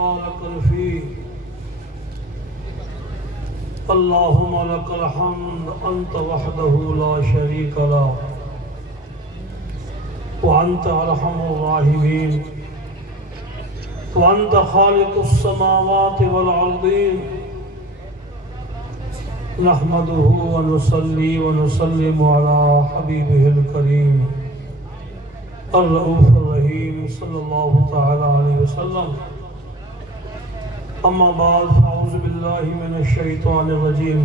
मुबारकन फीह अल्लाहुम्मा लकल हम्द अंत वहदहु ला शरीक लह व अंत अरहमुर राहिमीन व अंत खालिकुस समावाति वल अर्दीन नहमदुहु व नुसल्ली व नुसल्लिमु अला हबीबिहिल करीम अर्रऊफुर रहीम सल्लल्लाहु तआला अलैहि वसल्लम। अम्मा बाद फ़अऊज़ु बिल्लाहि मिनश शैतानिर रजीम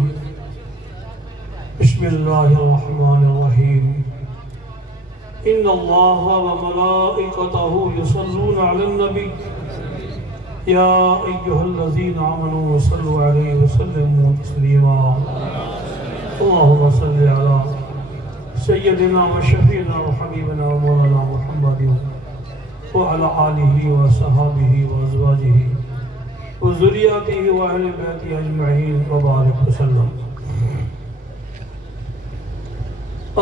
बिस्मिल्लाहिर रहमानिर रहीम इन्नल्लाहा व मलाइकतहु युसल्लूना अलन नबी या अय्युहल्लज़ीना आमनू सल्लु अलैहि वसल्लिमू तस्लीमा अल्लाहुम्मा सल्लि अला सय्यदिना व शफ़ीना व हबीबना व मौलाना मुहम्मदिन व अला आलिहि व सहाबिहि व अज़वाजिहि व ज़ुर्रिय्यतिहि व अहलि बैतिहि अजमईन व बारिक वसल्लम।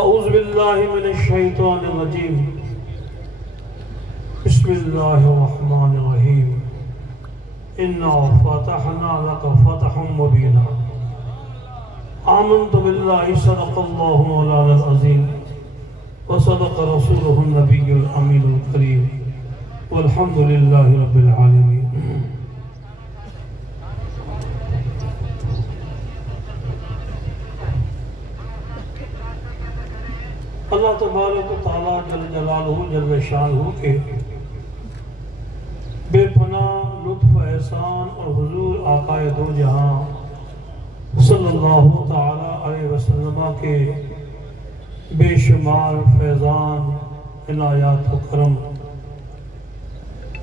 अऊज़ु बिल्लाहि मिनश शैतानिर रजीम बिस्मिल्लाहिर रहमानिर रहीम इन्ना फ़तहना लक फ़तहम मुबीना आमन्तु बिल्लाहि सदक़ल्लाहु मौलाना अज़ीम व सदक़ रसूलुहुन नबियुल अमीनुल करीम वल्हम्दुलिल्लाहि रब्बिल आलमीन। अल्लाह तबारक व तआला जल जलालहु जल शानुहु के बेपनाह लुत्फ़ एहसान और हुजूर आकाए दो जहां सल्लल्लाहु तआला अलैहि वसल्लम के बेशुमार फैज़ान इनायात व करम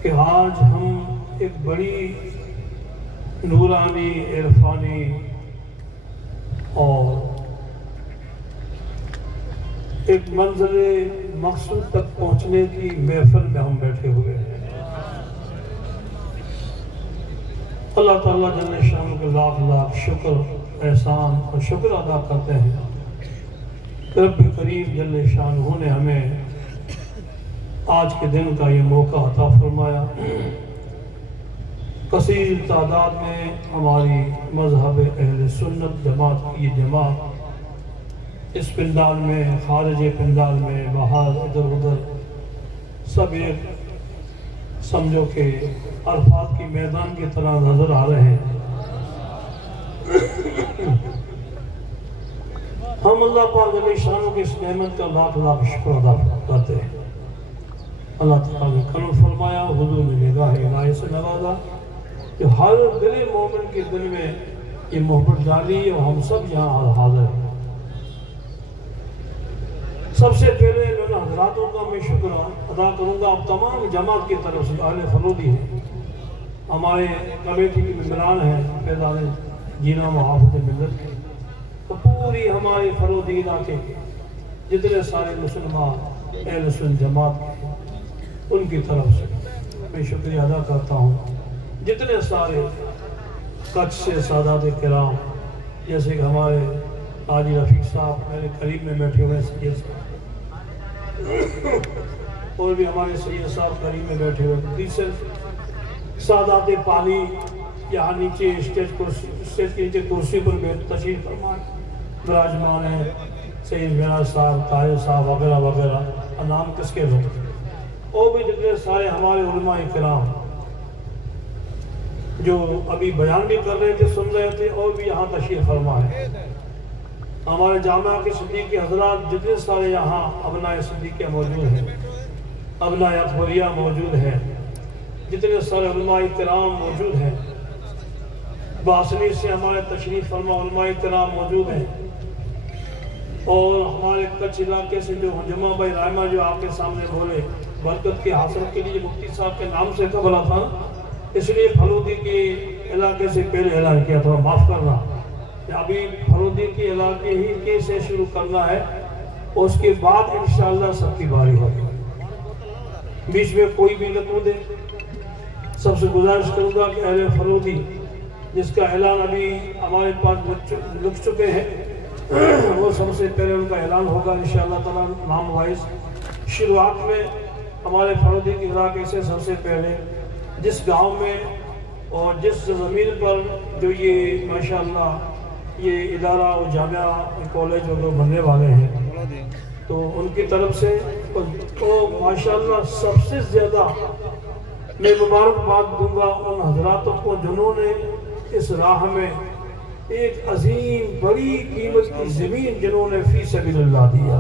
कि आज हम एक बड़ी नूरानी इरफानी और एक मंज़िल मक़सूद तक पहुँचने की महफ़िल में हम बैठे हुए हैं। अल्लाह ताला जल्ले शान के लाख लाख शुक्र एहसान और शुक्र अदा करते हैं। रब करीम जल्ले शानहू ने हमें आज के दिन का ये मौका अता फरमाया। कसीर तादाद में हमारी मज़हब अहले सुन्नत जमात की ये जमात इस पिंडाल में खारिज पिंडाल में बाहर इधर उधर सब एक समझो कि अरफात की मैदान की तरह नजर आ रहे हैं। हम अल्लाह पाक जल्ले शानहू की इस नेमत का लाख लाख शुक्र अदा करते हैं। अल्लाह ताला ने करम फरमाया, हुजूर ने निगाह इनायत से नवाजा कि हर दिल मोमिन के दिल में ये मोहब्बत डाली और हम सब यहाँ हाजिर हैं। सबसे पहले मैं हज़रातों का मैं शुक्र अदा करूँगा अब तमाम जमात की तरफ से। अहले फरोदी हैं, हमारे कमेटी के मेम्बरान हैं, फैज़ान जीना मुहाफ़िज़ मिल्लत के, तो पूरी हमारे फरोदी इलाके के जितने सारे मुसलमान अहले सुन्नत जमात के उनकी तरफ से मैं शुक्रिया अदा करता हूँ। जितने सारे कच्छ से सादात किराम जैसे कि हमारे हाजी रफ़ीक साहब मेरे करीब में बैठे हुए सैयद साहब और भी हमारे सैयद साहब करीब में बैठे हुए, तीसरे सादात पानी यहाँ नीचे स्टेज के नीचे कुर्सी पर तशरीफ़ फरमाए विराजमान है सैयद मिराज साहब, ताहिर साहब वगैरह वगैरह, नाम किसके लोग और भी जितने सारे हमारे उलमा इकराम जो अभी बयान भी कर रहे थे, सुन रहे थे और भी यहाँ तशरीफ़ फरमा है। हमारे जामा के सिद्दीक़ हज़रात जितने सारे यहाँ अबनाए सिद्दीक़ मौजूद हैं, अबनाए अकबरिया मौजूद हैं, जितने सारे उलमा इकराम मौजूद हैं, बासनी से हमारे तशरीफ़ फरमा उलमा इकराम मौजूद हैं और हमारे कच्छ इलाके से जो जमा भाई रायमा जो आपके सामने बोले बरकत के हासिल के लिए मुफ्ती साहब के नाम से कबला था, इसलिए फलोदी के इलाके से पहले ऐलान किया था, माफ़ करना अभी फरोदी के इलाके ही के से शुरू करना है और उसके बाद इंशाअल्लाह सबकी बारी होगी। बीच में कोई भी न दे। सबसे गुजारिश करूँगा कि अहले फरोदी जिसका ऐलान अभी हमारे पास लिख चुके हैं वो सबसे पहले उनका ऐलान होगा इंशाअल्लाह ताला नाम वाइज। शुरुआत में हमारे फरोदी के इलाके से सबसे पहले जिस गांव में और जिस ज़मीन पर जो ये माशाअल्लाह ये इदारा और जामिया कॉलेज और लोग बनने वाले हैं, तो उनकी तरफ से तो माशाअल्लाह सबसे ज़्यादा मैं मुबारकबाद दूंगा उन हजरातों को जिन्होंने इस राह में एक अजीम बड़ी कीमत की ज़मीन जिन्होंने फी सबिलिल्लाह दिया।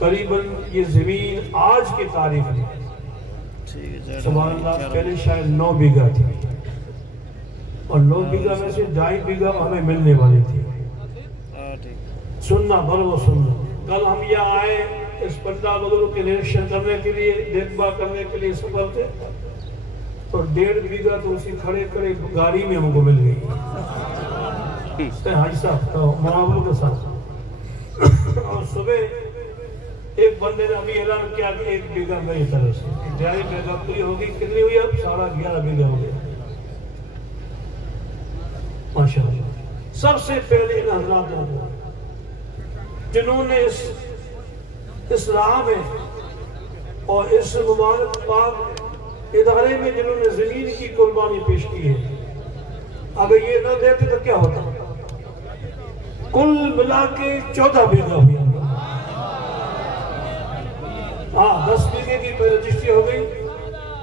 करीबन ये ज़मीन आज की तारीख में सुभान अल्लाह पहले शायद 9 बीघा थी और 9 बीघा में से 2.5 बीघा हमें मिलने वाली थी। सुनना बरवो सुनना, कल हम यहाँ आए इस पंडाल वगैरह के निरीक्षण करने के लिए, देखभाल करने के लिए सफर थे, तो 1.5 बीघा तो उसी खड़े खड़े गाड़ी में हमको मिल गई हाजी साहब तो मुआवलों के साथ। और सुबह एक बंदे ने अभी ऐलान किया कि 1 बीघा मेरी तरफ से 2.5 बीघा पूरी होगी। कितनी हुई अब? 11.5 बीघा हो गया माशाअल्लाह। सबसे पहले इन हजरातों को जिन्होंने इस राह में और इस मुबारक पाक इदारे में जिन्होंने जमीन की कुर्बानी पेश की है, अगर ये न देते तो क्या होता? कुल मिला के 14 बीघा हुई। हाँ, 10 बीघे की रजिस्ट्री हो गई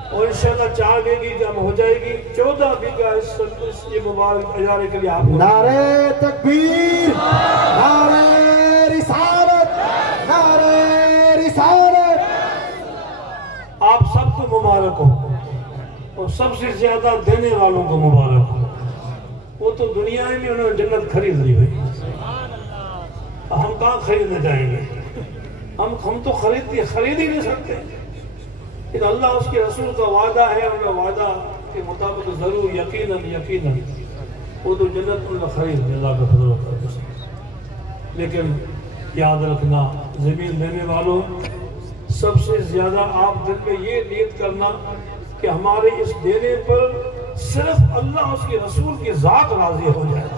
और इंशाल्लाह 4 बीघे की हो जाएगी। 14 बीघा इस ये मुबारक इदारे के लिए आप नारे तकबीर, नारे रिसालत, नारे रिसालत। आप सबको मुबारक हो और सबसे ज्यादा देने वालों को मुबारक हो। वो तो दुनिया में उन्होंने जन्नत खरीद ली भाई, हम कहाँ खरीदने जाएंगे? हम तो खरीद ही नहीं सकते। लेकिन अल्लाह उसके रसूल का वादा है, उनका वादा के मुताबिक जरूर यकीनन वो तो जन्नत उनका खरीद अल्लाह का फजल कर। लेकिन याद रखना, जमीन लेने वालों, सबसे ज्यादा आप दिल में ये नीयत करना कि हमारे इस देने पर सिर्फ अल्लाह उसके रसूल की जात राजी हो जाए।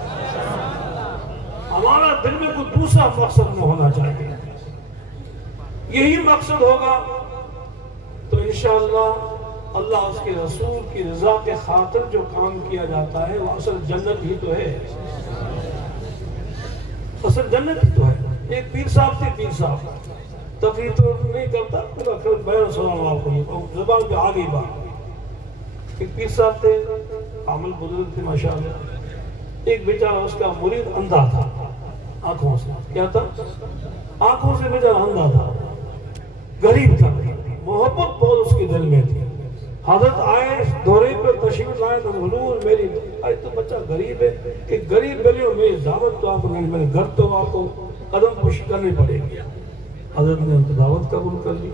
हमारा दिल में कोई दूसरा मकसद न होना चाहिए। यही मकसद होगा तो इंशाअल्लाह अल्लाह उसके रसूल की रजा के खातिर जो काम किया जाता है वो असल जन्नत ही तो है। असल जन्नत ही तो है। एक पीर साहब थे, पीर साहब तकरीर तो नहीं करता, पूरा फिर बयान सुना आपको, ज़बान पे आ गई बात। एक पीर साहब थे, कामिल बुजुर्ग थे माशाअल्लाह। एक बेचारा उसका मुरीद अंधा था, आंखों से क्या था? आंखों से बेचारा अंधा था, गरीब था, मोहब्बत बहुत उसके दिल में थी। हजरत आए दौरे पर तशरीफ लाए तो हुजूर मेरी आज तो बच्चा गरीब है कि गरीब गलियों में दावत तो आपको नहीं, मेरे घर तो आपको कदम पुश करनी पड़ेगी। हजरत ने उनको दावत कबूल कर ली।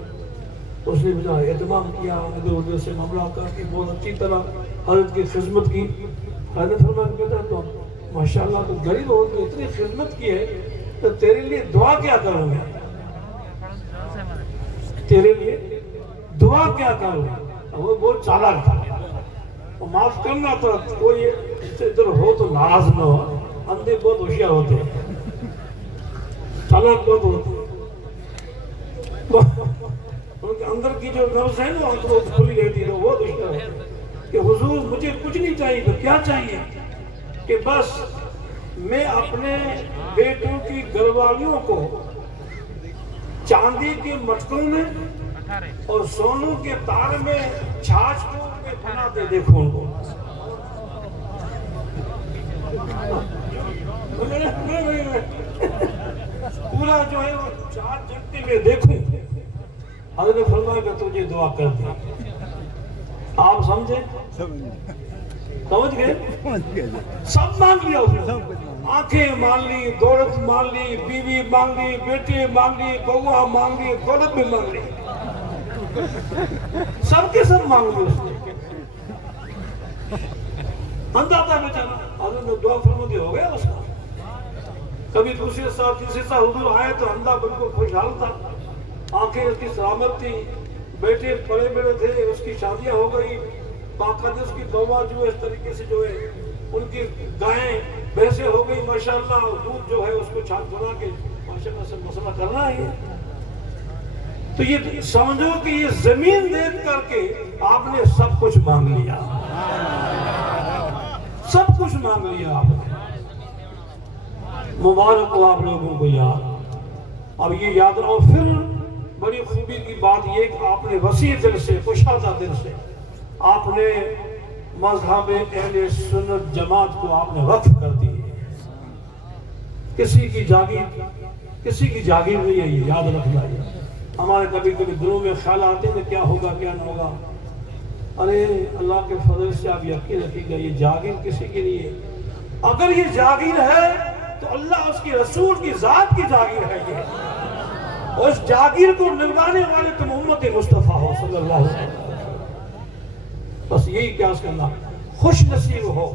उसने बेचारा एहतमाम किया, इधर उधर से मामला करके बहुत अच्छी तरह हजरत की खिदमत की। हजरत फरमाया बेटा तो माशाअल्लाह तो गरीब हो तो इतनी खिदमत की है तो तेरे लिए दुआ क्या करूँगा, तेरे लिए दुआ क्या करूँ? वो बहुत चालाक था, वो माफ करना तो कोई इधर हो तो नाराज न हो। अंधे बहुत होशियार होते हैं, चालाक बहुत होते हैं, तो उनके अंदर की जो नर्व्स है ना उनको खुली रहती है, वो होशियार होते हैं कि हुजूर मुझे कुछ नहीं चाहिए तो क्या चाहिए कि बस मैं अपने बेटों की घरवालियों को चांदी के मटकों में और सोनू के तार में छाछ को मैं बनाते देखूं उनको। पूरा जो है वो 4 घंटे में देखूं। हज़रत ने फरमाया कि तुझे दुआ कर दी। आप समझे? समझ गए? सब मांग लिया उसने, आंखें मांग ली, दौलत मांग ली, बीवी मांग ली, बेटे मांग ली, बउआ मांग ली, दौलत भी मांग ली, सबके सब मांग ली उसने। अंधा था बेचारा, हज़रत ने दुआ फरमाती हो गया उसका। कभी दूसरे साल तीसरे साल हुजूर आए तो अंधा बिल्कुल खुशहाल था, आंखें उसकी सलामत थी, बेटे बड़े बड़े थे, उसकी शादियां हो गई, बाकायदा उसकी बउआ जो है इस तरीके से जो है उनकी गायें भैंसे हो गई माशाअल्लाह, दूध जो है उसको छाछ बना के माशाअल्लाह से मसला करना है। तो ये समझो कि ये जमीन देख करके आपने सब कुछ मांग लिया, सब कुछ मांग लिया आपने। मुबारक हो आप लोगों को यार। अब ये याद रहो। फिर बड़ी खूबी की बात ये कि आपने वसी दिल से, कुशादा दिल से आपने मज़हब अहले सुन्नत जमात को आपने वक्फ कर दी। किसी की जागीर नहीं है, ये याद रखना है। हमारे कभी कभी दिलों में ख्याल आते हैं क्या होगा क्या ना होगा। अरे अल्लाह के फजल से आप यकीन रखिएगा ये जागीर किसी के लिए, अगर ये जागीर है तो अल्लाह उसके रसूल की जात की जागीर है ये। और उस जागीर को निभाने वाले तुम उम्मत मुस्तफा हो सल्लल्लाहु अलैहि वसल्लम। बस यही प्यास करना, खुश नसीब हो,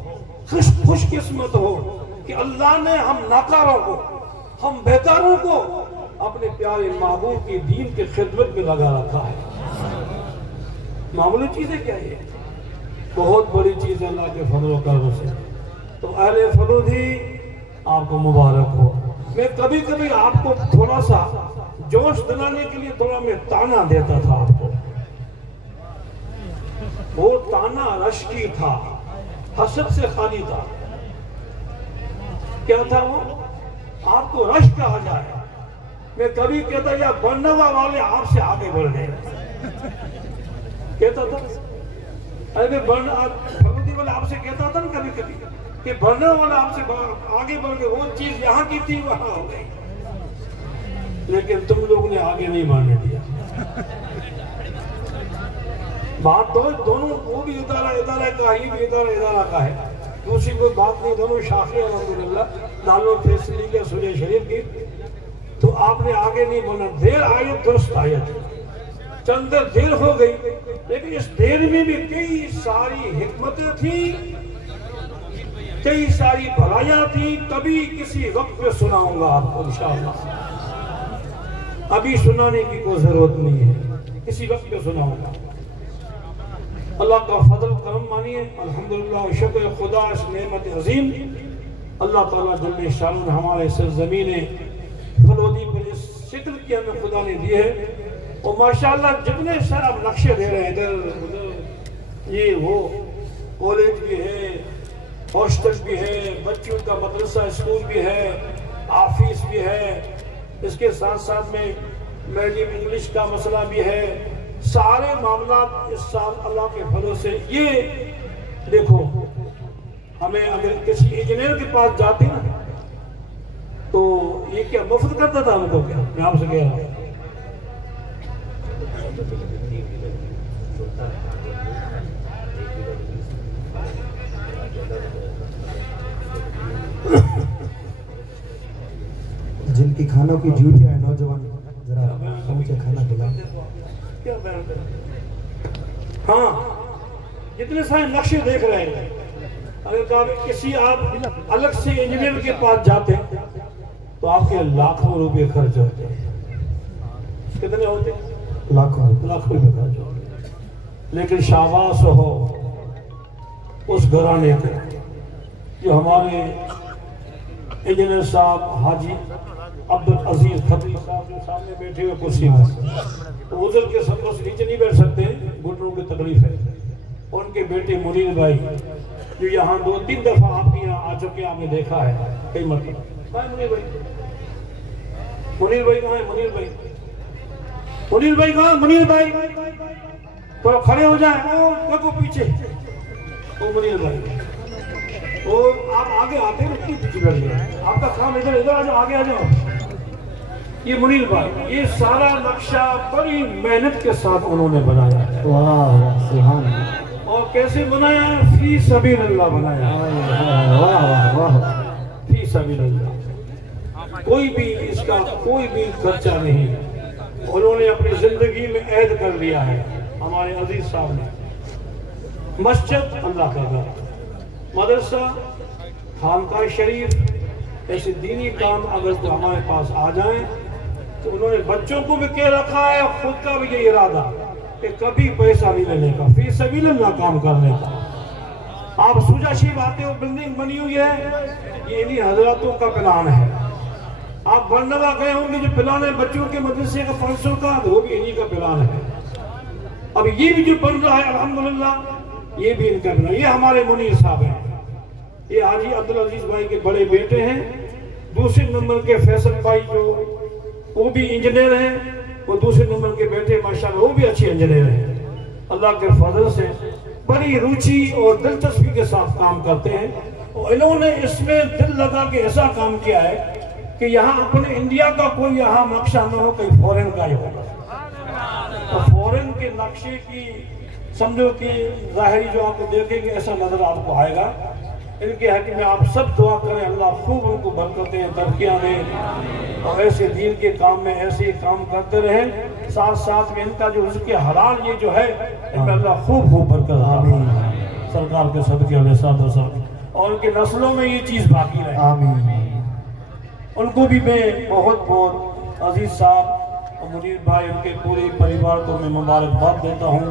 खुश किस्मत हो कि अल्लाह ने हम नाकारों को, हम बेकारों को अपने प्यारे महबूब की दीन की खिदमत में लगा रखा है। मामूली चीजें क्या है, बहुत बड़ी चीज है अल्लाह के फजल करम से। तो अहले फलूदी आपको मुबारक हो। मैं कभी कभी आपको थोड़ा सा जोश दिलाने के लिए थोड़ा मैं ताना देता था आपको। वो ताना रश्की था, हसद से खाली था। क्या था वो? आपको रश कहा जाए। मैं कभी कहता या बरनवा वाले आपसे आगे बढ़ गए कहता था। अरे फलूदी वाले आपसे कहता था ना कभी कभी कि बरनवा वाला आपसे आगे बढ़ गए, वो चीज यहाँ की थी वहां हो गई। लेकिन तुम लोगों ने आगे नहीं बढ़ने दिया। बात तो दोनों, वो भी इदारा का, ये भी इदारा का है, दूसरी कोई बात नहीं। दोनों शाखे अल्हम्दुलिल्लाह दारुल फैसली के सूरह शरीफ की। तो आपने आगे नहीं बढ़ना। देर आयत दुरुस्त आयत, चंद देर हो गई, लेकिन इस देर में भी कई सारी हिकमतें थी, कई सारी भलाइयां थी। कभी किसी वक्त पे सुनाऊंगा आपको इंशाअल्लाह। अभी सुनाने की कोई जरूरत नहीं है, किसी वक्त पे सुनाऊंगा। अल्लाह का फजल करम मानिए। अल्हम्दुलिल्लाह, शुक्र खुदा इस नेमत अजीम अल्लाह ताला जल्ले शान हमारे सरजमीन फलूदी पर इस शिक्ल की हमें खुदा ने दी है। और माशाअल्लाह जितने सारे आप नक्शे दे रहे हैं, इधर उधर, ये वो कॉलेज भी है, हॉस्टल भी है, बच्चों का मदरसा स्कूल भी है, ऑफिस भी है, इसके साथ साथ में मीडियम इंग्लिश का मसला भी है। सारे मामला इस साल अल्लाह के फजल से ये देखो, हमें अगर किसी इंजीनियर के पास जाते ना तो ये क्या मुफ्त करता था हमको? क्या मैं आपसे कह रहा हूँ, जिनकी खानों की ड्यूटी है नौजवान जरा मुझे खाना खिला। हाँ, जितने सारे नक्शे देख रहे हैं, अगर किसी आप अलग से इंजीनियर के पास जाते तो आपके लाखों रुपए खर्च होते। कितने होते? लाखों रुपए खर्च होते। लेकिन शाबाश हो उस घराने को जो हमारे इंजीनियर साहब हाजी अब्दुल अजीज खत्री साहब जो सामने बैठे हुए कुर्सी में, तो उधर के सबकों से नीचे नहीं बैठ सकते, घुटनों की तकलीफ है। उनके बेटे मुनीर भाई जो यहाँ 2-3 दफा आपके यहाँ आ चुके, आपने देखा है कई मतलब। मुनीर भाई कहाँ है? मुनीर भाई कहाँ? मुनीर भाई तो खड़े हो जाए, ओ देखो पीछे, ओ मुनीर भाई। और आप आगे आते हैं क्यों पीछे बैठ गए? आपका काम इधर इधर आ जाओ, आगे आ जाओ। ये मुनीर भाई, ये सारा नक्शा बड़ी मेहनत के साथ उन्होंने बनाया है। वाह सुभान अल्लाह। और कैसे बनाया है? फी सबीलिल्लाह बनाया है। वाह वाह, फी सबीलिल्लाह। कोई भी इसका कोई भी खर्चा नहीं, उन्होंने अपनी जिंदगी में ऐद कर लिया है। हमारे अजीज साहब ने मस्जिद अल्लाह का घर, मदरसा, खानका शरीफ, ऐसे दीनी काम अगर तो हमारे पास आ जाए तो उन्होंने बच्चों को भी कह रखा है, खुद का भी ये इरादा कि कभी पैसा नहीं लेने का, फी सबीलिल्लाह काम करने का। आप सुजाशीब आते हो, बिल्डिंग बनी हुई है, ये इन्हीं हजरातों का प्लान है। आप बरनवा गए होंगे, जो प्लान है बच्चों के मदरसे का 500 का, वो भी इन्हीं का प्लान है। अब ये भी जो बन रहा है अल्हम्दुलिल्लाह, ये भी इनका प्लान। ये हमारे मुनीर साहब हैं, ये हाजी अब्दुल अजीज भाई के बड़े बेटे हैं। दूसरे नंबर के फैसल भाई जो वो भी इंजीनियर हैं, वो दूसरे नंबर के बेटे माशाल्लाह वो भी अच्छे इंजीनियर हैं। अल्लाह के फजल से बड़ी रुचि और दिलचस्पी के साथ काम करते हैं। और इन्होंने इसमें दिल लगा के ऐसा काम किया है कि यहाँ अपने इंडिया का कोई यहाँ नक्शा न हो, कहीं फॉरेन का ही होगा। तो फॉरेन के नक्शे की समझो कि जाहिरी जो आपको देखेंगे ऐसा नजर आपको आएगा। इनके हक में आप सब दुआ करें, अल्लाह खूब उनको बरकतें तरक्कियां दें और ऐसे दीन के काम में ऐसे काम करते रहें। साथ साथ में इनका जो उसके हलाल ये जो है इनमें अल्लाह खूब खूब बरकत आमीन सरकार के सदके और उनके नस्लों में ये चीज़ बाकी रहे आमीन। उनको भी मैं बहुत बहुत अजीज साहब और मुनीर भाई उनके पूरे परिवार को मैं मुबारकबाद देता हूँ,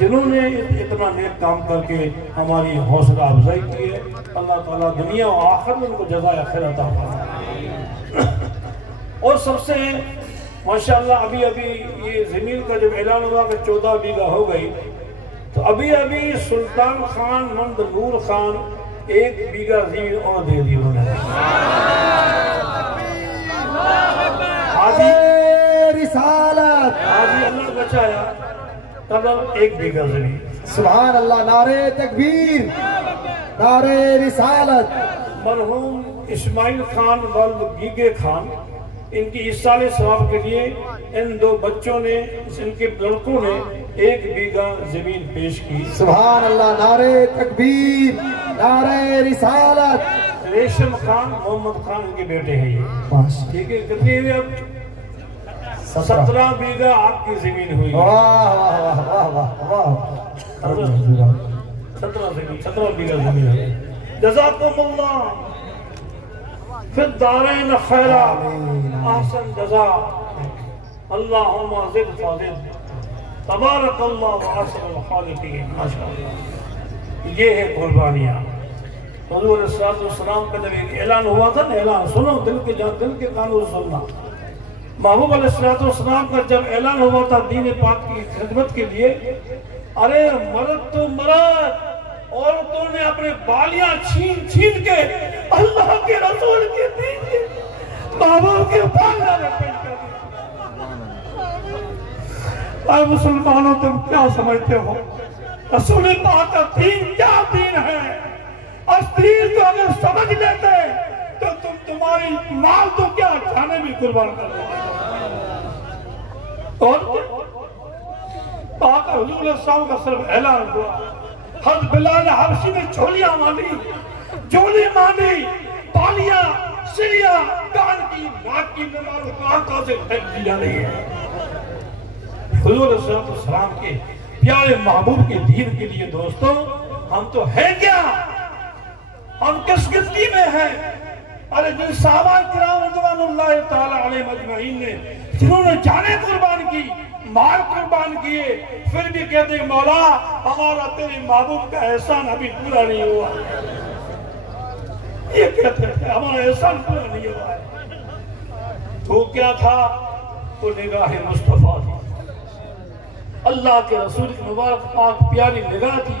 जिन्होंने इतना नेक काम करके हमारी हौसला अफजाई की है। अल्लाह ताला दुनिया और आखिरत में उनको जज़ाए खैर अता फरमाए। और सबसे माशाअल्लाह अभी अभी ये ज़मीन का जब ऐलान हुआ कि 14 बीघा हो गई, तो अभी अभी सुल्तान खान मंदनूर खान 1 बीघा ज़मीन और दे दी उन्होंने। रिसालत हाजी अल्लाह बचाया तब 1 बीघा ज़मीन। सुभान अल्लाह, नारे तकबीर, नारे रिसालत। मरहूम इस्माइल खान वल्द गीगे खान, इनकी इसाले सवाब के लिए इन 2 बच्चों ने, इनके लड़कों ने 1 बीघा जमीन पेश की। सुभान अल्लाह, नारे तकबीर, नारे रिसालत। रेशम खान मोहम्मद खान इनके बेटे हैं ये, ठीक है। कितनी है अब? 17 बीघा आपकी जमीन हुई। वाह वाह वाह वाह वाह, 17 बीघा जमीन है। जज़ाकुमुल्लाह फिर दारैन खैरा ahsan जज़ा, अल्लाहुम्मा ज़िद फ़ज़िद, तबारकल्लाह व अहसनुल खालिक़ीन। माशाअल्लाह, ये है कुर्बानियाँ। हुज़ूर अलैहिस्सलाम का जब एक ऐलान हुआ था ना, ऐलान सुनो, दिल के कानून सुनना। महबूब अलैहिस्सलाम का जब ऐलान हुआ था दीन पाक की खिदमत के लिए, अरे मर्द तो मर्द, औरतों ने अपने बालियां छीन छीन के अल्लाह के रसूल के दीन महबूब के बालियां में पेश कर दी। मुसलमानों, तुम क्या समझते हो रसूल पाक का दीन क्या दीन है? और दीन को अगर समझ लेते तो तुम्हारी माल तो क्या जाने भी कुर्बान कर देते। और पाक हुजूर साहब का सिर्फ ऐलान हुआ, हज़रत बिलाल हबशी ने झोलियां मानी, झोली मानी, पालियां, सिलियां, कान की, नाक की, नमाज आंखों से फेंक दी जा रही है। हुजूर सल्लल्लाहु के प्यारे महबूब के दीन के लिए दोस्तों, हम तो है क्या? हम किस गिनती में हैं? अरे जिन सहाबा किराम रज़ियल्लाहु ताला अलैहिम अजमईन ने, जिन्होंने जाने कुर्बान की, माल कुर्बान किए, फिर भी कहते मौला हमारा तेरे महबूब का एहसान अभी पूरा नहीं हुआ। ये कहते थे हमारा एहसान पूरा नहीं हुआ है। वो क्या था? वो निगाह मुस्तफा थी, अल्लाह के रसूल की मुबारक पाक प्यारी निगाह थी।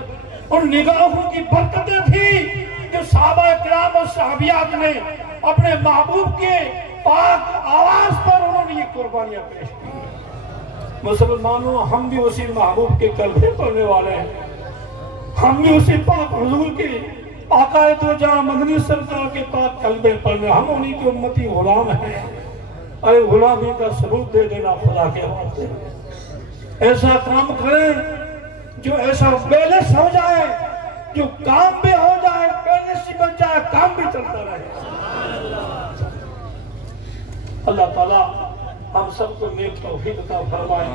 उन निगाहों की बरकतें थी जो सहाबा किराम और सहाबियात ने अपने महबूब के पाक आवाज पर उन्होंने ये कुर्बानियां पेश की। मुसलमानों, हम भी उसी महबूब के कलमे पढ़ने वाले हैं, हम भी उसी पाक हुजूर के आकाए तो जहां मदनी सरकार के पाक कलमे पढ़ने, हम उन्हीं के उम्मती गुलाम हैं। अरे गुलामी का सबूत दे देना खुदा के वास्ते। ऐसा काम करें जो ऐसा बैलेंस हो जाए, जो काम भी हो जाए, बैलेंस बन जाए, काम भी चलता रहे। अल्लाह ताला हम सबको नेक तौफीक अता फरमाए।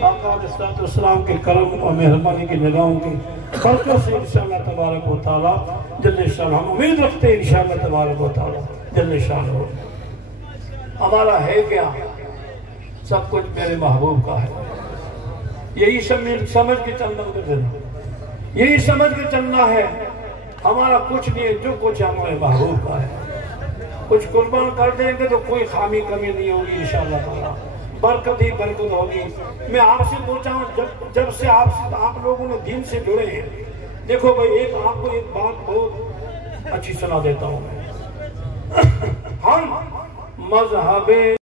आका अलैहिस्सलाम के करम और मेहरबानी की निगाहों की बरकत से इंशाअल्लाह तबारक व तआला जल्ले शान, हम उम्मीद रखते हैं इंशाअल्लाह तबारक व तआला जल्ले शान हो। हमारा है क्या? सब कुछ मेरे महबूब का है। यही समझ के चलना देना, यही समझ के चलना है। हमारा कुछ नहीं है, जो कुछ हमारे महबूब का है। कुछ कुर्बान कर देंगे तो कोई खामी कमी नहीं होगी इंशाअल्लाह ताला, बरकत ही बरकत होगी। मैं आपसे पूछा हूँ, जब से आप लोगों ने दीन से जुड़े हैं, देखो भाई आपको एक बात बहुत अच्छी सुना देता हूँ मैं। हम मजहबे